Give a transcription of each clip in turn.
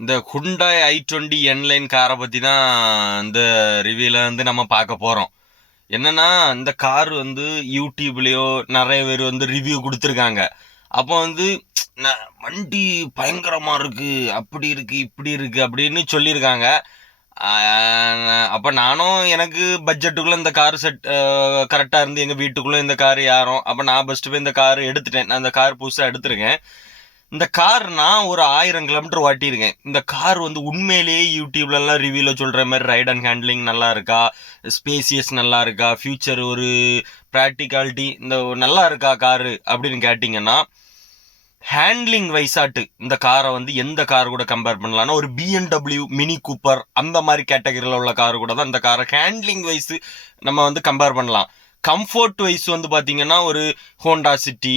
இந்த Hyundai i20 N Line காரை பற்றி தான் இந்த ரிவ்யூவில் நம்ம பார்க்க போகிறோம். என்னன்னா இந்த கார் யூடியூப்லேயோ நிறைய பேர் ரிவ்யூ கொடுத்துருக்காங்க. அப்போ வண்டி பயங்கரமாக இருக்குது, அப்படி இருக்குது, இப்படி இருக்குது அப்படின்னு சொல்லியிருக்காங்க. அப்போ நானும் எனக்கு பட்ஜெட்டுக்குள்ளே இந்த கார் கரெக்டாக இருந்து எங்கள் வீட்டுக்குள்ளே இந்த கார் யாரும், அப்போ நான் ஃபஸ்ட்டு போய் இந்த கார் எடுத்துட்டேன். நான் இந்த கார் புதுசாக எடுத்துருக்கேன். இந்த கார் நான் ஒரு 1000 கிலோமீட்டர் ஓட்டியிருக்கேன். இந்த கார் உண்மையிலேயே யூடியூப்லலாம் ரிவ்யூவில் சொல்கிற மாதிரி ரைட் அண்ட் ஹேண்ட்லிங் நல்லா இருக்கா, ஸ்பேசியஸ் நல்லா இருக்கா, ஃபியூச்சர் ஒரு ப்ராக்டிகாலிட்டி இந்த நல்லா இருக்கா காரு அப்படின்னு கேட்டிங்கன்னா, ஹேண்ட்லிங் வைஸாட்டு இந்த காரை எந்த கார் கூட கம்பேர் பண்ணலாம்னா ஒரு BMW மினி கூப்பர் அந்த மாதிரி கேட்டகரியில் உள்ள கார் கூட தான் இந்த காரை ஹேண்ட்லிங் வைஸ் நம்ம கம்பேர் பண்ணலாம். கம்ஃபர்ட் வைஸ் பார்த்தீங்கன்னா ஒரு ஹோண்டா சிட்டி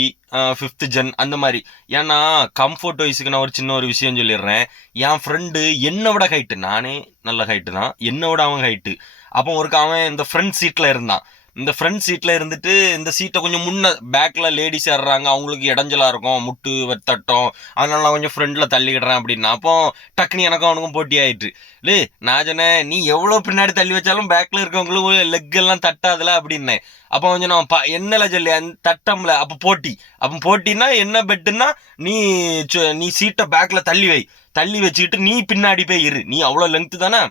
5th ஜென் அந்த மாதிரி. ஏன்னா கம்ஃபர்ட் வைஸுக்கு நான் ஒரு சின்ன ஒரு விஷயம் சொல்லிடுறேன். என் ஃப்ரெண்டு என்னை விட ஹைட்டு, நானே நல்ல ஹைட்டு தான், என்னை விட அவன் ஹைட்டு. அப்போ அவன் இந்த ஃப்ரண்ட் சீட்டில் இருந்தான். இந்த ஃப்ரண்ட் சீட்டில் இருந்துட்டு இந்த சீட்டை கொஞ்சம் முன்ன பேக்கில் லேடிஸ் ஏறுறாங்க, அவங்களுக்கு இடைஞ்சலாக இருக்கும், முட்டு தட்டம், அதனால நான் கொஞ்சம் ஃப்ரெண்டில் தள்ளிக்கிடுறேன் அப்படின்னா. அப்போ டக்குனு எனக்கும் அவனுக்கும் போட்டி ஆயிட்டு. லே நான் சொன்னேன், நீ எவ்வளோ பின்னாடி தள்ளி வச்சாலும் பேக்கில் இருக்கவங்களும் லெக் எல்லாம் தட்டாதுல அப்படின்னேன். அப்போ கொஞ்சம் நான் என்னல சொல்லி தட்டம்ல. அப்போ போட்டின்னா என்ன பெட்டுன்னா, நீ சீட்டை பேக்கில் தள்ளி வச்சுக்கிட்டு நீ பின்னாடி போய் இரு, நீ அவ்வளோ லெங்க்த்து தானே,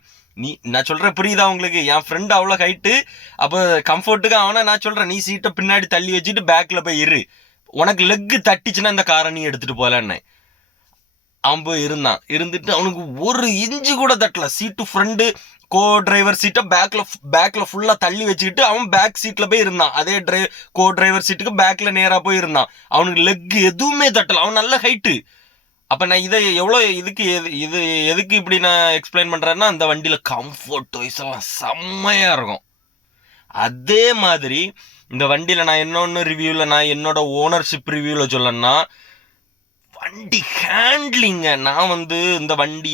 நான் சொல்கிறேன் புரியுதா உங்களுக்கு? என் ஃப்ரெண்டு அவ்வளோ ஹைட்டு, அப்போ கம்ஃபர்ட்டுக்கு அவனை நான் சொல்கிறேன், நீ சீட்டை பின்னாடி தள்ளி வச்சுட்டு பேக்கில் போய் இரு, உனக்கு லெக்கு தட்டிச்சுன்னா இந்த காரை நீ எடுத்துகிட்டு போகலன்னு. அவன் போய் இருந்துட்டு அவனுக்கு ஒரு இன்ச்சு கூட தட்டல. சீட்டு ஃப்ரெண்டு கோ டிரைவர் சீட்டை பேக்கில் ஃபுல்லாக தள்ளி வச்சுக்கிட்டு அவன் பேக் சீட்டில் போய் இருந்தான். அதே கோ டிரைவர் சீட்டுக்கு பேக்கில் நேராக போய் இருந்தான். அவனுக்கு லெக்கு எதுவுமே தட்டலை, அவன் நல்ல ஹைட்டு. அப்போ நான் இதை எதுக்கு இப்படி நான் எக்ஸ்பிளைன் பண்ணுறேன்னா, அந்த வண்டியில் கம்ஃபர்ட் வைஸ் எல்லாம் செம்மையாக இருக்கும். அதே மாதிரி இந்த வண்டியில் நான் இன்னொன்று ரிவ்யூவில், நான் என்னோட ஓனர்ஷிப் ரிவ்யூவில் சொல்லணும்னா, வண்டி ஹேண்ட்லிங்க. நான் இந்த வண்டி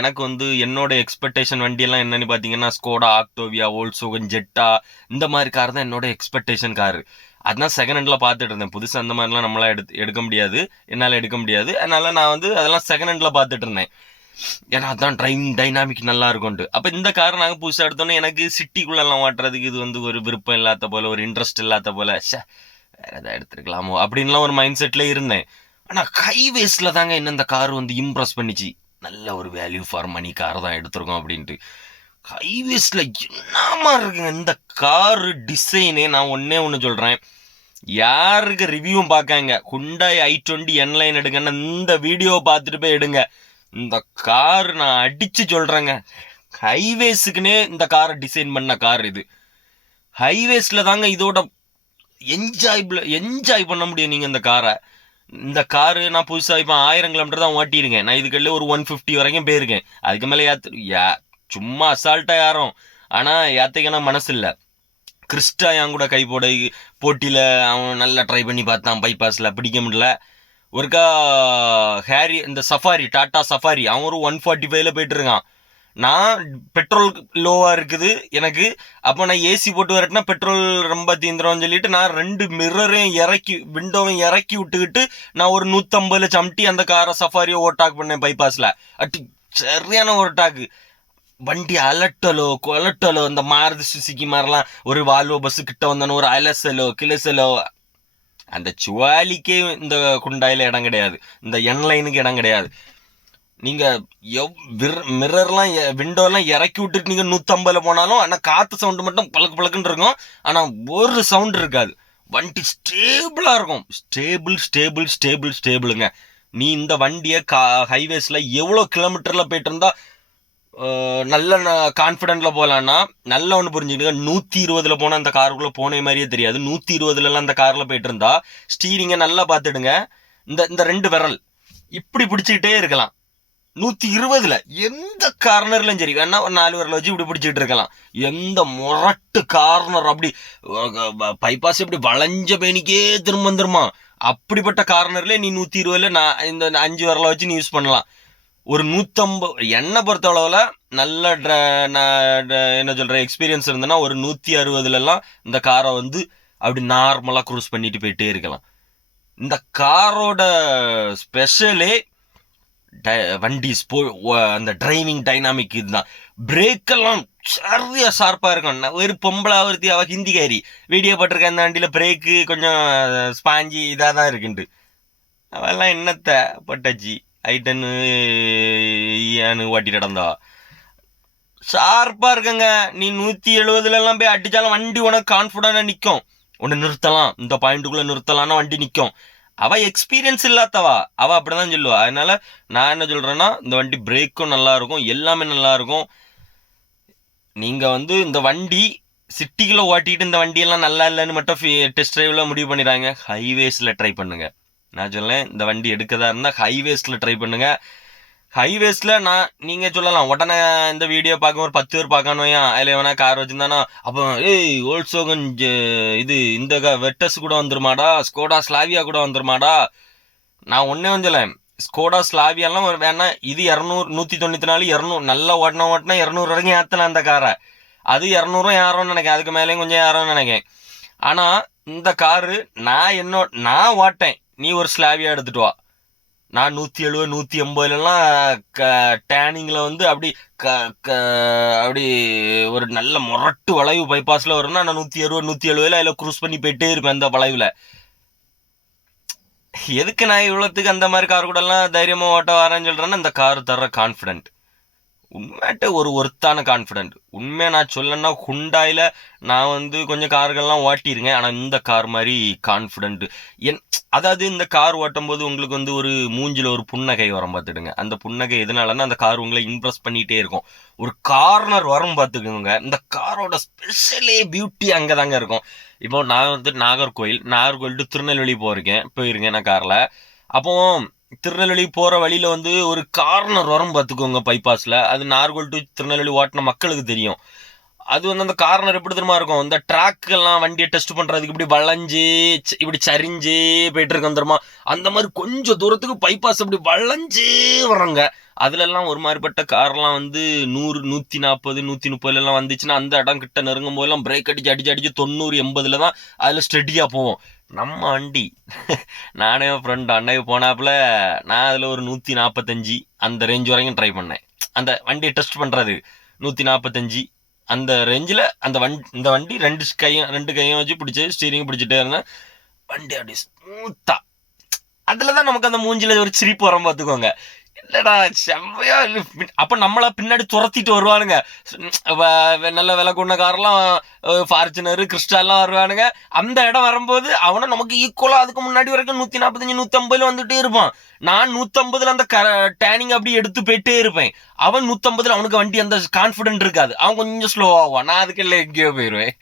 எனக்கு என்னோட எக்ஸ்பெக்டேஷன் வண்டியெல்லாம் என்னன்னு பார்த்தீங்கன்னா, ஸ்கோடா ஆக்டோவியா, வோல்க்ஸ்வாகன் ஜெட்டா, இந்த மாதிரி கார் தான் என்னோட எக்ஸ்பெக்டேஷன் காரு. அதுதான் செகண்ட் ஹேண்டில் பார்த்துட்டு இருந்தேன். புதுசாக அந்த மாதிரிலாம் நம்மளால் எடுக்க முடியாது, என்னால் எடுக்க முடியாது. அதனால நான் அதெல்லாம் செகண்ட் ஹேண்டில் பார்த்துட்டு இருந்தேன். ஏன்னா அதுதான் டிரைவிங் டைனாமிக் நல்லா இருக்கும்ட்டு. அப்போ இந்த காரை நாங்கள் புதுசாக எடுத்தோன்னே எனக்கு சிட்டிக்குள்ளெல்லாம் ஓட்டுறதுக்கு இது ஒரு விருப்பம் இல்லாத போல், ஒரு இன்ட்ரெஸ்ட் இல்லாத போல், வேறு எதாவது எடுத்துருக்கலாமோ அப்படின்லாம் ஒரு மைண்ட் செட்டில் இருந்தேன். ஆனால் ஹைவேஸில் தாங்க என்ன இந்த கார் இம்ப்ரெஸ் பண்ணிச்சு. நல்ல ஒரு வேல்யூ ஃபார் மணி கார் தான் எடுத்துருக்கோம் அப்படின்ட்டு. ஹைவேஸில் என்னமா இருக்குங்க இந்த காரு டிசைனே. நான் ஒன்று சொல்கிறேன், யாருக்கு ரிவ்யூவும் பார்க்காங்க, ஹுண்டாய் i20 என்லைன் எடுங்கன்னா இந்த வீடியோவை பார்த்துட்டு போய் எடுங்க. இந்த கார் நான் அடித்து சொல்கிறேங்க, ஹைவேஸுக்குன்னே இந்த காரை டிசைன் பண்ண கார் இது. ஹைவேஸில் தாங்க இதோட என்ஜாய் பண்ண முடியும் நீங்கள் இந்த காரை. இந்த காரு நான் புதுசாக இப்போ 1000 கிலோமீட்டர் தான் ஓட்டியிருக்கேன். நான் இதுக்குள்ள ஒரு 150 வரைக்கும் போயிருக்கேன். அதுக்கு மேலே சும்மா அசால்ட்டாக யாரும், ஆனால் ஏத்தைக்கான மனசு இல்லை. கிறிஸ்டா என் கூட கை போட்டியில் அவன் நல்லா ட்ரை பண்ணி பார்த்தான், பைபாஸில் பிடிக்க முடியல. ஒருக்கா ஹேரி இந்த சஃபாரி, டாட்டா சஃபாரி, அவன் ஒரு 145ல் போயிட்டு இருக்கான். நான் பெட்ரோல் லோவாக இருக்குது எனக்கு, அப்போ நான் ஏசி போட்டு வரட்டுனா பெட்ரோல் ரொம்ப தீந்துரும்னு சொல்லிட்டு நான் 2 மிரரையும் விண்டோவையும் இறக்கி விட்டுக்கிட்டு நான் ஒரு 150ல் சம்ட்டி அந்த காரை சஃபாரியை ஓட்டாக் பண்ணேன் பைபாஸில். சரியான ஒரு டாக்கு. வண்டி அலட்டலோ கொலட்டலோ, இந்த மாருதி சுசுக்கி மாதிரிலாம் ஒரு வால்வோ பஸ்ஸு கிட்ட வந்தோன்னு ஒரு அலசலோ கிளசலோ, அந்த சுவாலிக்கே இந்த குண்டாயில் இடம் கிடையாது, இந்த என்லைனுக்கு இடம் கிடையாது. நீங்கள் மிரர்லாம் விண்டோலாம் இறக்கி விட்டுட்டு நீங்கள் 150ல் போனாலும், ஆனால் காற்று சவுண்டு மட்டும் பழக்குன்னு இருக்கும், ஆனால் ஒரு சவுண்டு இருக்காது. வண்டி ஸ்டேபிளாக இருக்கும். ஸ்டேபிளுங்க. நீ இந்த வண்டியை ஹைவேஸில் எவ்வளோ கிலோமீட்டரில் போயிட்டு இருந்தா நல்ல கான்ஃபிடென்ட்ல போகலான்னா, நல்ல ஒன்று புரிஞ்சுக்கிட்டு, 120ல் போனால் அந்த காருக்குள்ளே போன மாதிரியே தெரியாது. 120லலாம் அந்த காரில் போயிட்டு இருந்தா ஸ்டீரிங்கை நல்லா பார்த்துடுங்க, இந்த 2 விரல் இப்படி பிடிச்சிக்கிட்டே இருக்கலாம். 120ல் எந்த கார்னர்லையும் சரி, வேணா ஒரு 4 விரல் வச்சு இப்படி பிடிச்சிக்கிட்டு இருக்கலாம். எந்த முரட்டு கார்னர் அப்படி பைபாஸ் இப்படி வளைஞ்ச பேனிக்கே திரும்ப அப்படிப்பட்ட கார்னர்லேயே நீ 120ல் நான் இந்த 5 விரலை வச்சு நீ யூஸ் பண்ணலாம். ஒரு 150 என்னை பொறுத்தளவில் நல்ல என்ன சொல்கிற எக்ஸ்பீரியன்ஸ் இருந்ததுன்னா ஒரு 160லலாம் இந்த காரை அப்படி நார்மலாக க்ரூஸ் பண்ணிட்டு போயிட்டே இருக்கலாம். இந்த காரோட ஸ்பெஷலே வண்டி அந்த டிரைவிங் டைனாமிக் இதுதான். பிரேக்கெல்லாம் சரியா ஷார்ப்பாக இருக்கும். ஒரு பொம்பளை ஒருத்தி அவள் ஹிந்திக்காரி வீடியோ போட்டிருக்கேன், அந்த வண்டியில் பிரேக்கு கொஞ்சம் ஸ்பாஞ்சி இதாக தான் இருக்குன்ட்டு. அவெல்லாம் என்னத்தை பட்டாச்சு ஐட்டன்னு ஓட்டிட்டு நடந்தா ஷார்ப்பாக இருக்குங்க. நீ 170 போய் அடித்தாலும் வண்டி உனக்கு கான்ஃபிடண்டாக நிற்கும். உன்னை நிறுத்தலாம், இந்த பாயிண்ட்டுக்குள்ளே நிறுத்தலாம்னா வண்டி நிற்கும். அவள் எக்ஸ்பீரியன்ஸ் இல்லாதவா, அவள் அப்படி தான் சொல்லுவா. அதனால நான் என்ன சொல்கிறேன்னா, இந்த வண்டி பிரேக்கும் நல்லாயிருக்கும், எல்லாமே நல்லாயிருக்கும். நீங்கள் இந்த வண்டி சிட்டிக்குள்ளே ஓட்டிட்டு இந்த வண்டியெல்லாம் நல்லா இல்லைன்னு மட்டும் டெஸ்ட் ட்ரைவில் முடிவு பண்ணிடுறாங்க. ஹைவேஸில் ட்ரை பண்ணுங்கள். நான் சொல்லேன், இந்த வண்டி எடுக்கதா இருந்தால் ஹைவேஸில் ட்ரை பண்ணுங்கள். ஹைவேஸில் நீங்கள் சொல்லலாம், உடனே இந்த வீடியோ பார்க்க ஒரு 10 பேர் பார்க்கணும், அதில் எவனா கார் வச்சுருந்தானா அப்போ ஓல்ட்ஸோகன் இது இந்த வெட்டஸ் கூட வந்துருமாடா, ஸ்கோடா ஸ்லாவியா கூட வந்துருமாடா. நான் ஒன்றே சொல்லேன், ஸ்கோடா ஸ்லாவியாலாம் வேணா, இது 200 194 200 நல்லா ஓட்டினா 200 வரைக்கும் ஏற்றலாம் அந்த காரை. அது 200 யாரோன்னு நினைக்கிறேன், அதுக்கு மேலேயும் கொஞ்சம் யாரோன்னு நினைக்கிறேன். ஆனால் இந்த காரு நான் ஓட்டேன், நீ ஒரு ஸ்லாவியா எடுத்துட்டு வா. நான் 170 180 டேனிங்கில் அப்படி அப்படி ஒரு நல்ல முரட்டு வளைவு பைபாஸில் வரும்னா நான் 160 170 அதில் க்ரூஸ் பண்ணி போயிட்டே இருப்பேன் அந்த வளைவில். எதுக்கு நான் இவ்வளோத்துக்கு அந்த மாதிரி கார் கூடலாம் தைரியமாக ஓட்ட வரேன்னு சொல்கிறேன்னா, இந்த கார் தர்ற கான்ஃபிடென்ட் உண்மையாட்ட ஒரு ஒர்த்தான கான்ஃபிடென்ட். உண்மையாக நான் சொல்லணும்னா, ஹுண்டாயில் நான் கொஞ்சம் கார்கள்லாம் ஓட்டியிருக்கேன், ஆனால் இந்த கார் மாதிரி கான்ஃபிடென்ட் அதாவது இந்த கார் ஓட்டும் போது உங்களுக்கு ஒரு மூஞ்சில் ஒரு புன்னகை வரும் பார்த்துடுங்க. அந்த புன்னகை எதனாலன்னா, அந்த கார் உங்களை இம்ப்ரெஸ் பண்ணிகிட்டே இருக்கும். ஒரு கார்னர் வரும் பார்த்துக்கோங்க. இந்த காரோட ஸ்பெஷலே பியூட்டி அங்கே தாங்க இருக்கும். இப்போ நான் நாகர்கோயில் டு திருநெல்வேலி போயிருக்கேன் நான் காரில். அப்போ திருநெல்வேலி போகிற வழியில் ஒரு கார்னர் வரும் பார்த்துக்கோங்க பைபாஸில். அது நாகர்கோவில் டு திருநெல்வேலி ஓட்டின மக்களுக்கு தெரியும். அது அந்த கார்னர் எப்படி தெரியுமா இருக்கும், இந்த ட்ராக்கெல்லாம் வண்டியை டெஸ்ட் பண்ணுறதுக்கு இப்படி வளைஞ்சு இப்படி சரிஞ்சு போயிட்டு இருக்கோம் தெரியுமா, அந்த மாதிரி கொஞ்சம் தூரத்துக்கு பைபாஸ் அப்படி வளைஞ்சே வர்றாங்க. அதுலலாம் ஒரு மாதிரிப்பட்ட கார்லாம் 100 140 130 வந்துச்சுன்னா, அந்த இடம் கிட்ட நெருங்கும் போதெல்லாம் பிரேக் அடிச்சு 90 80 தான் அதில் ஸ்டெடியாக போவோம். நம்ம வண்டி நானே ஃப்ரெண்ட் அன்னைக்கு போனாப்புல, நான் அதில் ஒரு 145 அந்த ரேஞ்ச் வரைக்கும் ட்ரை பண்ணேன். அந்த வண்டியை டெஸ்ட் பண்ணுறது 145 அந்த ரேஞ்சில் இந்த வண்டி ரெண்டு கையும் வச்சு பிடிச்சி ஸ்டீரிங் பிடிச்சிட்டே இருந்தேன். வண்டி அப்படி ஸ்மூத்தாக, அதில் தான் நமக்கு அந்த மூஞ்சில் ஒரு சிரிப்பு வரும் பார்த்துக்கோங்க. இல்லடா செம்மையா. அப்போ நம்மளை பின்னாடி துரத்திட்டு வருவானுங்க, நல்ல விலை கொண்ட காரெல்லாம் ஃபார்ச்சுனர் கிறிஸ்டாலாம் வருவானுங்க. அந்த இடம் வரும்போது அவனை நமக்கு ஈக்குவலாக அதுக்கு முன்னாடி வரைக்கும் 145 150 வந்துட்டே இருப்பான். நான் 150 அந்த டேனிங் அப்படி எடுத்து போயிட்டே இருப்பேன். அவன் 150 அவனுக்கு வண்டி அந்த கான்ஃபிடென்ட் இருக்காது, அவன் கொஞ்சம் ஸ்லோவாகுவான். நான் அதுக்கு எல்லாம் எங்கேயோ போயிடுவேன்.